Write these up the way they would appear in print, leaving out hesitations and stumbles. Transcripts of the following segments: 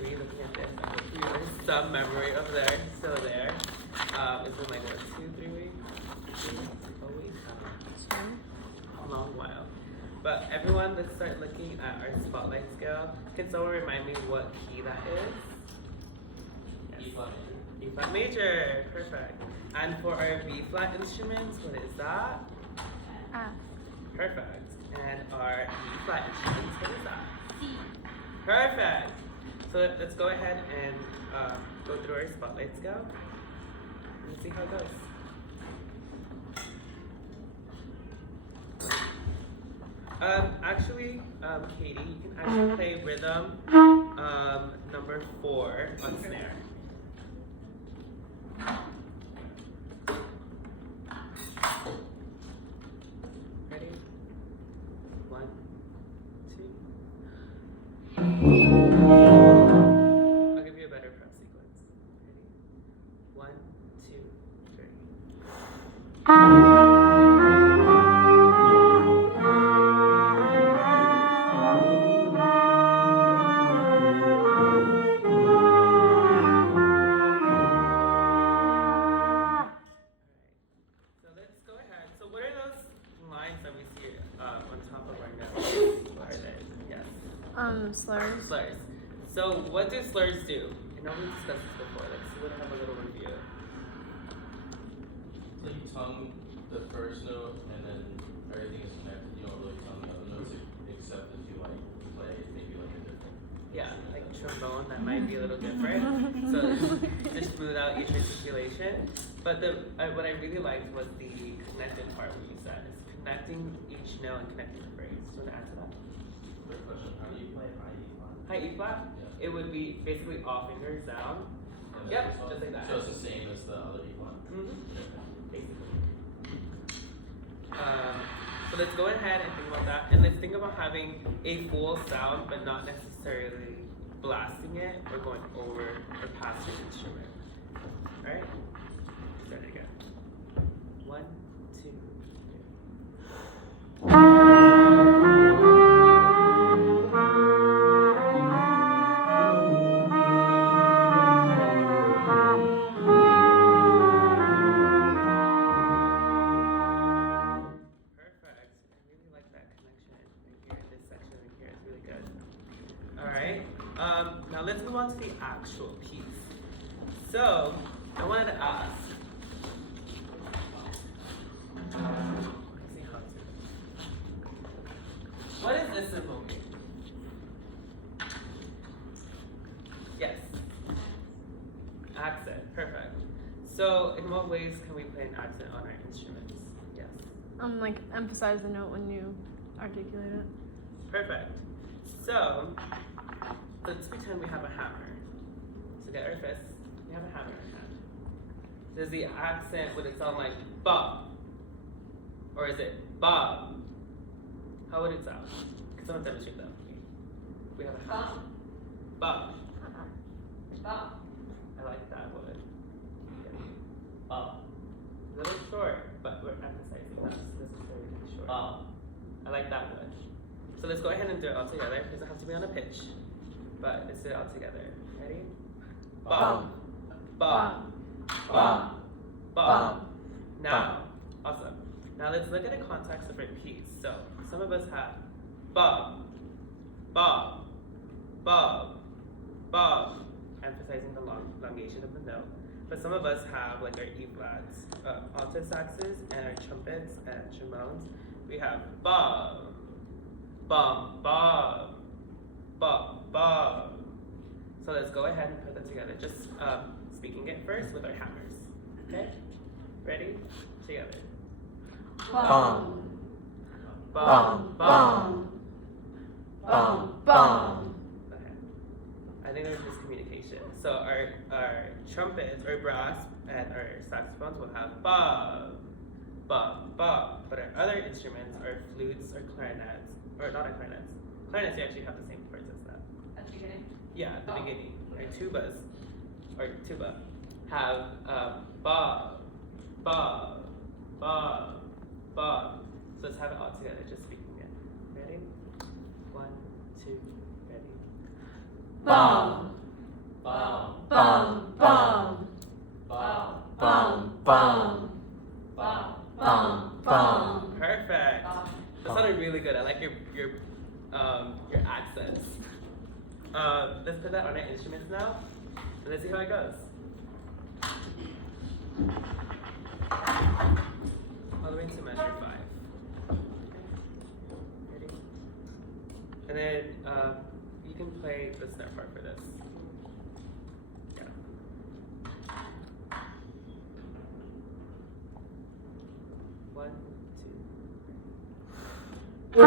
we looking at this? Hopefully there's some memory of there, still there. It's been like, what, 2-3 weeks? 4 weeks? I don't know. A long while. But everyone, let's start looking at our spotlight scale. Can someone remind me what key that is? Yes. E flat major. E flat major, perfect. And for our B flat instruments, what is that? F. Perfect. And our E flat instruments, what is that? C. Perfect. So let's go ahead and go through our spotlight scale and see how it goes. Katie, you can actually play rhythm number 4 on snare. Ready? 1, 2. I'll give you a better prep sequence. Ready? 1, 2, 3. Slurs. Slurs. So what do slurs do? I know we discussed this before. Let's have a little review. So you tongue the first note and then everything is connected. You don't really tongue the other notes except that you like play maybe like a different. Yeah, like trombone that might be a little different. So just smooth out each articulation. But what I really liked was the connected part what you said. It's connecting each note and connecting the phrase. Do you want to add to that? Quick question, how do you play high E flat? High E flat? Yeah. It would be basically all fingers down. Yep, just like that. So it's the same as the other E flat? Mm-hmm. Basically. So let's go ahead and think about that. And let's think about having a full sound, but not necessarily blasting it or going over or past your instrument. Alright? Start it again. 1, 2, 3. Now let's move on to the actual piece. So, I wanted to ask. What is this symbol? Yes. Accent, perfect. So, in what ways can we play an accent on our instruments? Yes. Like emphasize the note when you articulate it. Perfect. So, let's pretend we have a hammer. So get our fists. We have a hammer in our hand. Does the accent, would it sound like ba? Or is it ba? How would it sound? Can someone demonstrate that? We have a hammer. Ba. Ba. I like that word. Yeah. Ba. A little short, but we're emphasizing not necessarily short. Ba. I like that word. So let's go ahead and do it all together. It doesn't have to be on a pitch. But let's do it all together. Ready? Bum. Bum. Bum. Bum. Now, awesome. Now let's look at a context of our piece. So some of us have bum, bum, bum, bum, emphasizing the elongation of the note. But some of us have like our E flats, alto saxes, and our trumpets and trombones. We have bum, bum, bum, bum, bum. So let's go ahead and put them together. Just speaking it first with our hammers. Okay? Ready? Together. Bum. Bum, bum, Bum. Bum. okay. I think there's miscommunication. So our trumpets, or brass, and our saxophones will have bum, bum, bum. But our other instruments, our flutes or clarinets, or not our clarinets. Clarinets, you actually have the same chords as that. At the beginning? Yeah, at the beginning. Our tubas, or tuba, have ba, ba, ba, ba. So let's have it all together, just speaking it. Ready? 1, 2, ready. Bum. that on our instruments now. And let's see how it goes. All the way to measure 5. Ready? And then you can play the snare part for this. Yeah. 1, 2.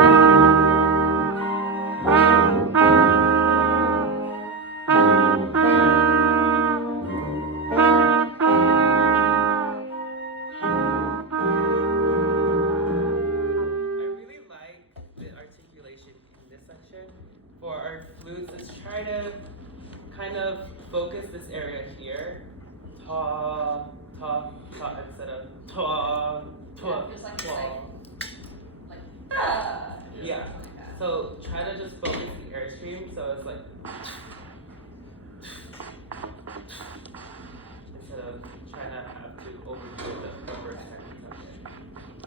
For our flutes, let's try to kind of focus this area here. Ta, ta, ta, instead of ta, ta, Yeah, just like ta. Yeah. Like that. So try to just focus the airstream. So it's like instead of trying to have to overdo the first time.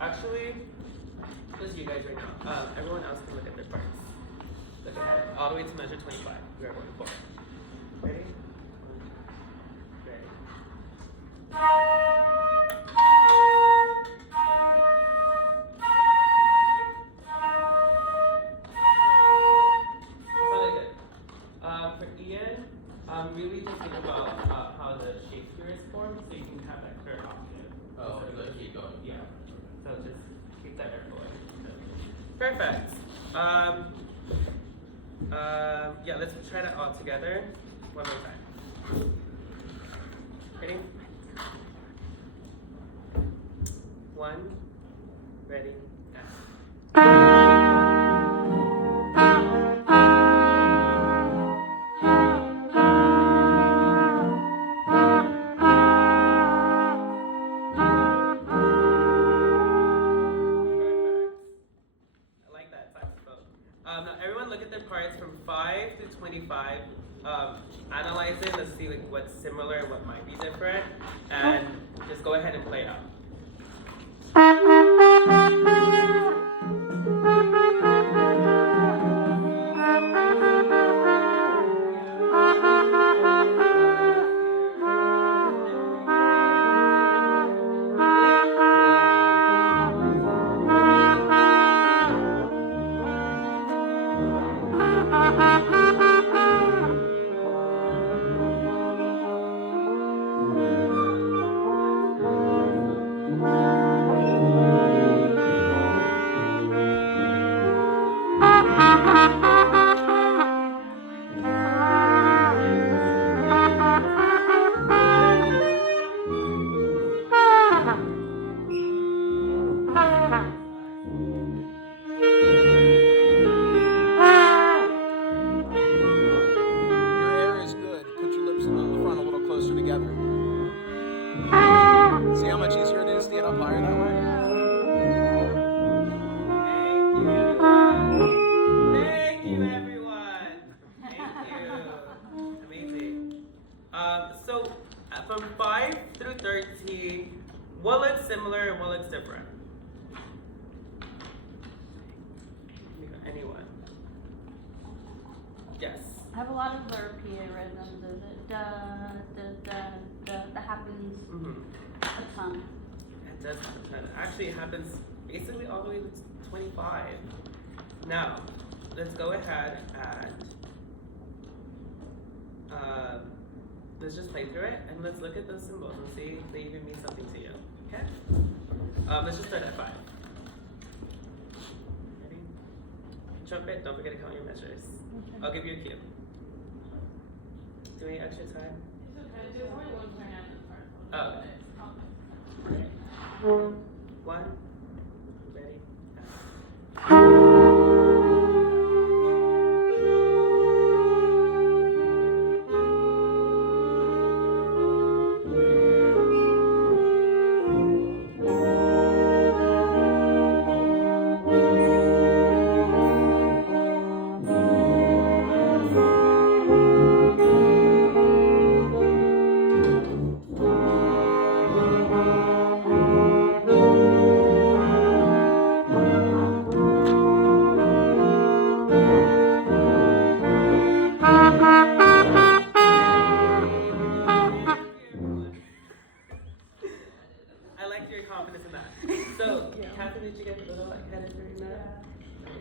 Actually, just you guys right now. Everyone else can look at their parts. Look ahead, all the way to measure 25. We are going forward. Ready? Ready. Sounded good. For Ian, really just think about how the Shakespeare is formed, so you can have that clear octave. Oh, and like keep going. Yeah. So just keep that air flowing. Perfect. Yeah, let's try that all together one more time. Ready? 1, ready, and. Now everyone look at their parts from 5 to 25. Analyze it, let's see like what's similar and what might be different. And just go ahead and play out. From 5 through 13, what looks similar and what looks different? Anyone? Yes. I have a lot of the repeated rhythms. Is it da da da da? That happens a ton. It does happen a ton. Actually, it happens basically all the way to 25. Now, let's go ahead and let's just play through it and let's look at those symbols and see if they even mean something to you. Okay? Let's just start at 5. Ready? Trumpet, don't forget to count your measures. Okay. I'll give you a cue. Do we need extra time? It's okay. There's only one turn on the part. Oh. Okay. Okay. 1. Ready?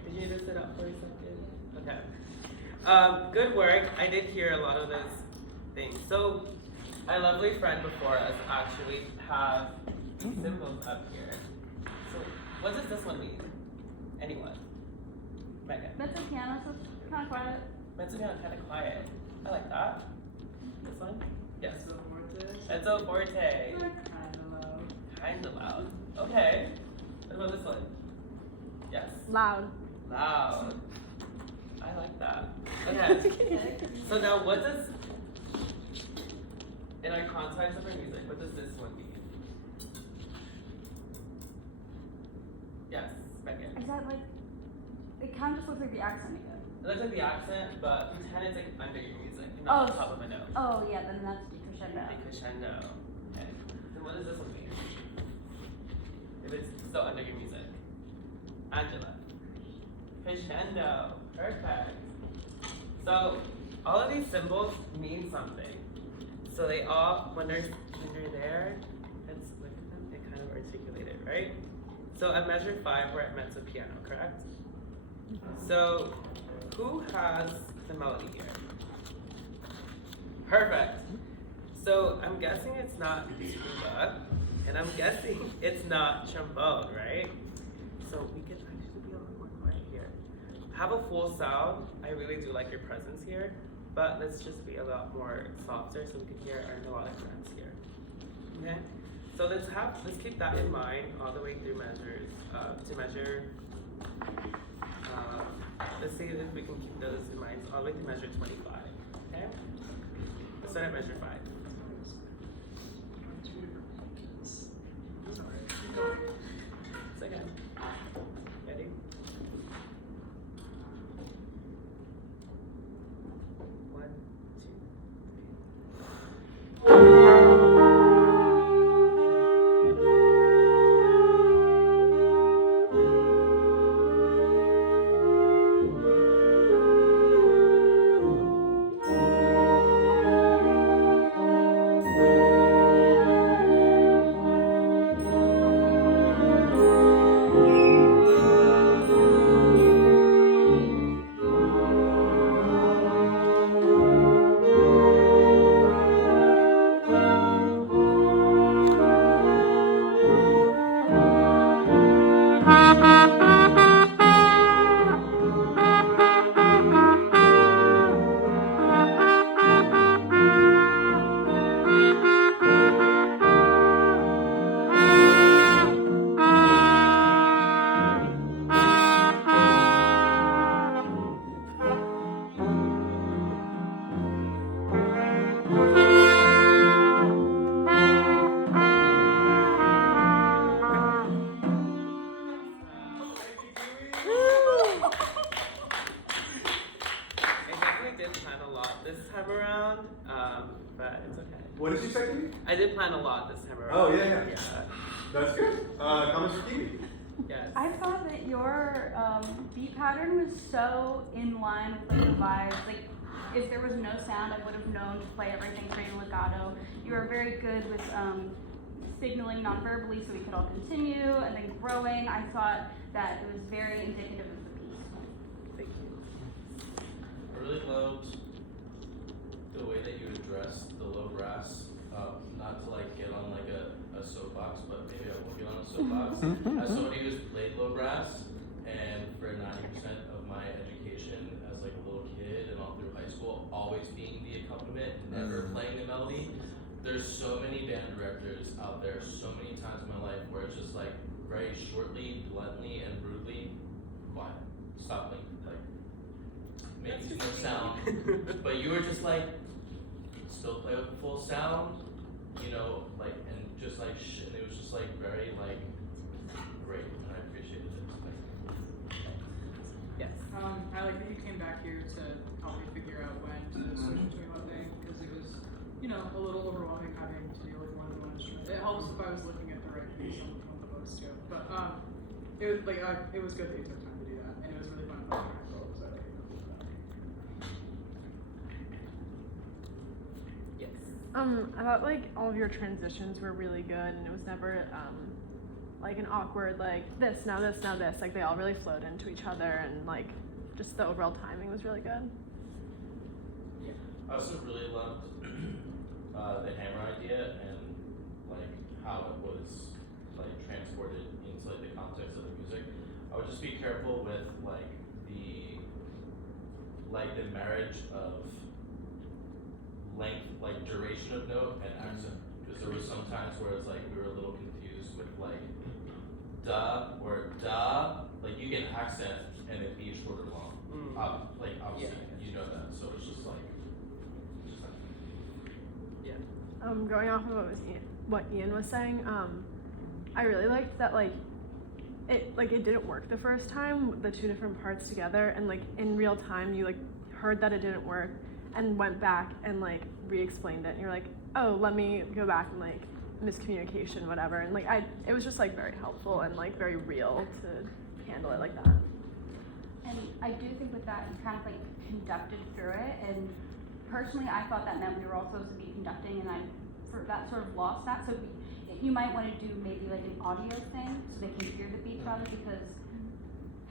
Did you need to sit up for a second? Okay. Good work. I did hear a lot of those things. So, our lovely friend before us actually have symbols up here. So, what does this one mean? Anyone? Megan? That's a piano, so it's kind of quiet. Mezzo piano, kind of quiet. I like that. This one? Yes. Mezzo forte. Mezzo forte. Kinda loud. Kinda loud. Okay. What about this one? Yes. Loud. Loud. I like that. Okay. So now what does, in our context of our music, what does this one mean? Yes, Megan. Is that like, it kind of just looks like the accent again. It looks like the accent, but pretend it's like under your music, not on top of a note. Oh yeah, then that's decrescendo. Decrescendo. Okay. Then what does this one mean? If it's still under your music. Angela. Crescendo. Perfect. So all of these symbols mean something. So they all, when they're there, let's look at them, they kind of articulate it, right? So at measure 5, we're at mezzo piano, correct? So who has the melody here? Perfect. So I'm guessing it's not tuba, and I'm guessing it's not trombone, right? So we can actually be a little more quiet here. Have a full sound. I really do like your presence here, but let's just be a lot more softer so we can hear our melodic friends here. Okay? So let's keep that in mind all the way through measures, to measure, let's see if we can keep those in mind all the way through measure 25, okay? Let's start at measure 5. It's okay. Ready? 1, 2, 3. What did you say to me? I did plan a lot this time around. Oh, yeah. That's good. Comments for Kiwi? Yes. I thought that your beat pattern was so in line with like the vibes. Like, if there was no sound, I would have known to play everything pretty legato. You were very good with signaling non-verbally so we could all continue and then growing. I thought that it was very indicative of the piece. Thank you. I really loved the way that you addressed the low brass. Not to like get on like a soapbox, but maybe I will get on a soapbox. As somebody who's played low brass, and for 90% of my education as like a little kid and all through high school, always being the accompaniment, never playing the melody. There's so many band directors out there, so many times in my life where it's just like very shortly, bluntly, and brutally, quiet, stop playing, like making no sound. But you were just like, still play with full sound, you know, like, and just like and it was just like very like great, and I appreciated it. Yes. I like that you came back here to help me figure out when to switch between one thing, because it was, you know, a little overwhelming having to deal with more than one instrument. It helps if I was looking at the right piece on the books too. But it was like it was good that you took time to do that, and it was really fun to play because I like it. Yes. I thought like all of your transitions were really good, and it was never like an awkward like this, now this, now this. Like they all really flowed into each other, and like just the overall timing was really good. I also really loved the hammer idea and like how it was like transported into like the context of the music. I would just be careful with the marriage of length, like duration of note and accent, because there was some times where it's like we were a little confused with like da or da, like you can accent and it be short or long. Like obviously you know that, so it's just like. Going off of what Ian was saying, I really liked that it didn't work the first time, the two different parts together, and like in real time you like heard that it didn't work and went back and like re-explained it, and you're like, oh, let me go back and like miscommunication, whatever, and like it was just like very helpful and like very real to handle it like that. And I do think with that, you kind of like conducted through it, and personally, I thought that meant we were all supposed to be conducting, and I, for that sort of lost that. So you might want to do maybe like an audio thing so they can hear the beats rather, because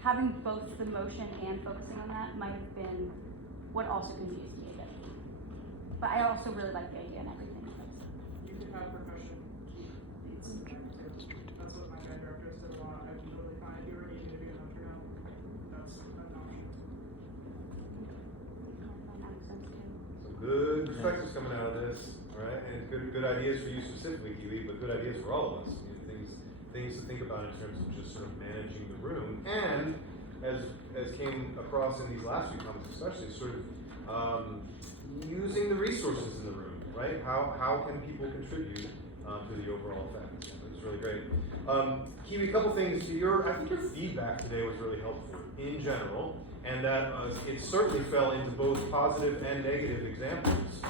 having both the motion and focusing on that might have been what also confused me a bit. But I also really like the idea and everything. You could have percussion beats. That's what my band director said a lot. I'd be totally fine if you were needing to be a metronome. That's an option. Some good perspectives coming out of this, all right? And good ideas for you specifically, Kiwi, but good ideas for all of us. You know, things to think about in terms of just sort of managing the room, and as came across in these last few comments, especially sort of using the resources in the room, right? How can people contribute to the overall effect? It's really great. Kiwi, a couple things. I think your feedback today was really helpful in general, and that it certainly fell into both positive and negative examples,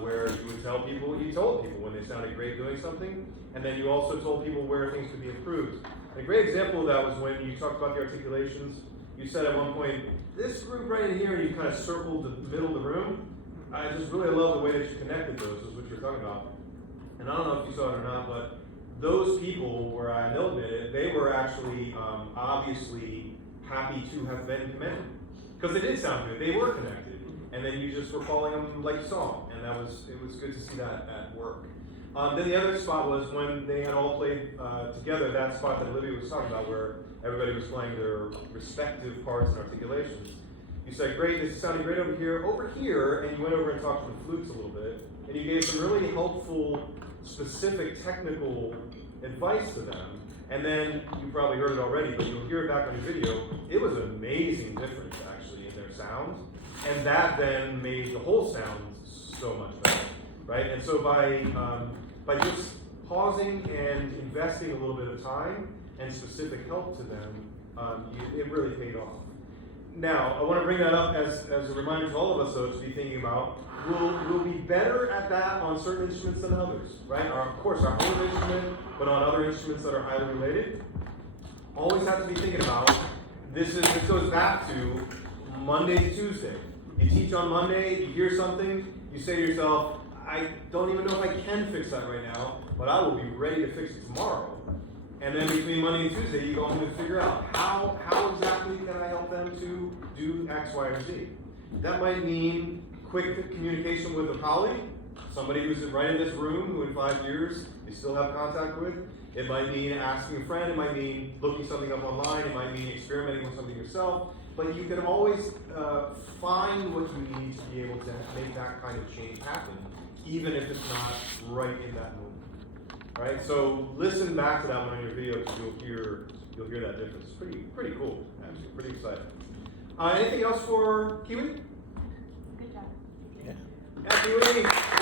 where you would tell people, you told people when they sounded great doing something, and then you also told people where things could be improved. And a great example of that was when you talked about the articulations. You said at one point, this group right in here, and you kind of circled the middle of the room. I just really love the way that you connected those, is what you're talking about. And I don't know if you saw it or not, but those people, where I know admit, they were actually obviously happy to have been commended, because they did sound good. They were connected, and then you just were calling them like you saw them, and it was good to see that at work. Then the other spot was when they had all played together. That spot that Olivia was talking about, where everybody was playing their respective parts and articulations. You said, "Great, this is sounding great over here," and you went over and talked to the flutes a little bit, and you gave some really helpful, specific technical advice to them. And then, you probably heard it already, but you'll hear it back on the video, it was an amazing difference, actually, in their sound. And that then made the whole sound so much better, right? And so by just pausing and investing a little bit of time and specific help to them, it really paid off. Now, I want to bring that up as a reminder to all of us, though, to be thinking about, we'll be better at that on certain instruments than others, right? Of course, our own instrument, but on other instruments that are highly related. Always have to be thinking about, this goes back to Monday to Tuesday. You teach on Monday, you hear something, you say to yourself, I don't even know if I can fix that right now, but I will be ready to fix it tomorrow. And then between Monday and Tuesday, you go home and figure out how exactly can I help them to do X, Y, or Z. That might mean quick communication with a colleague, somebody who's right in this room who in 5 years you still have contact with. It might mean asking a friend, it might mean looking something up online, it might mean experimenting with something yourself. But you can always find what you need to be able to make that kind of change happen, even if it's not right in that moment. Right? So listen back to that one on your video, because you'll hear that difference. It's pretty cool, actually. Pretty exciting. Anything else for Kiwi? Good job. Yeah, Kiwi.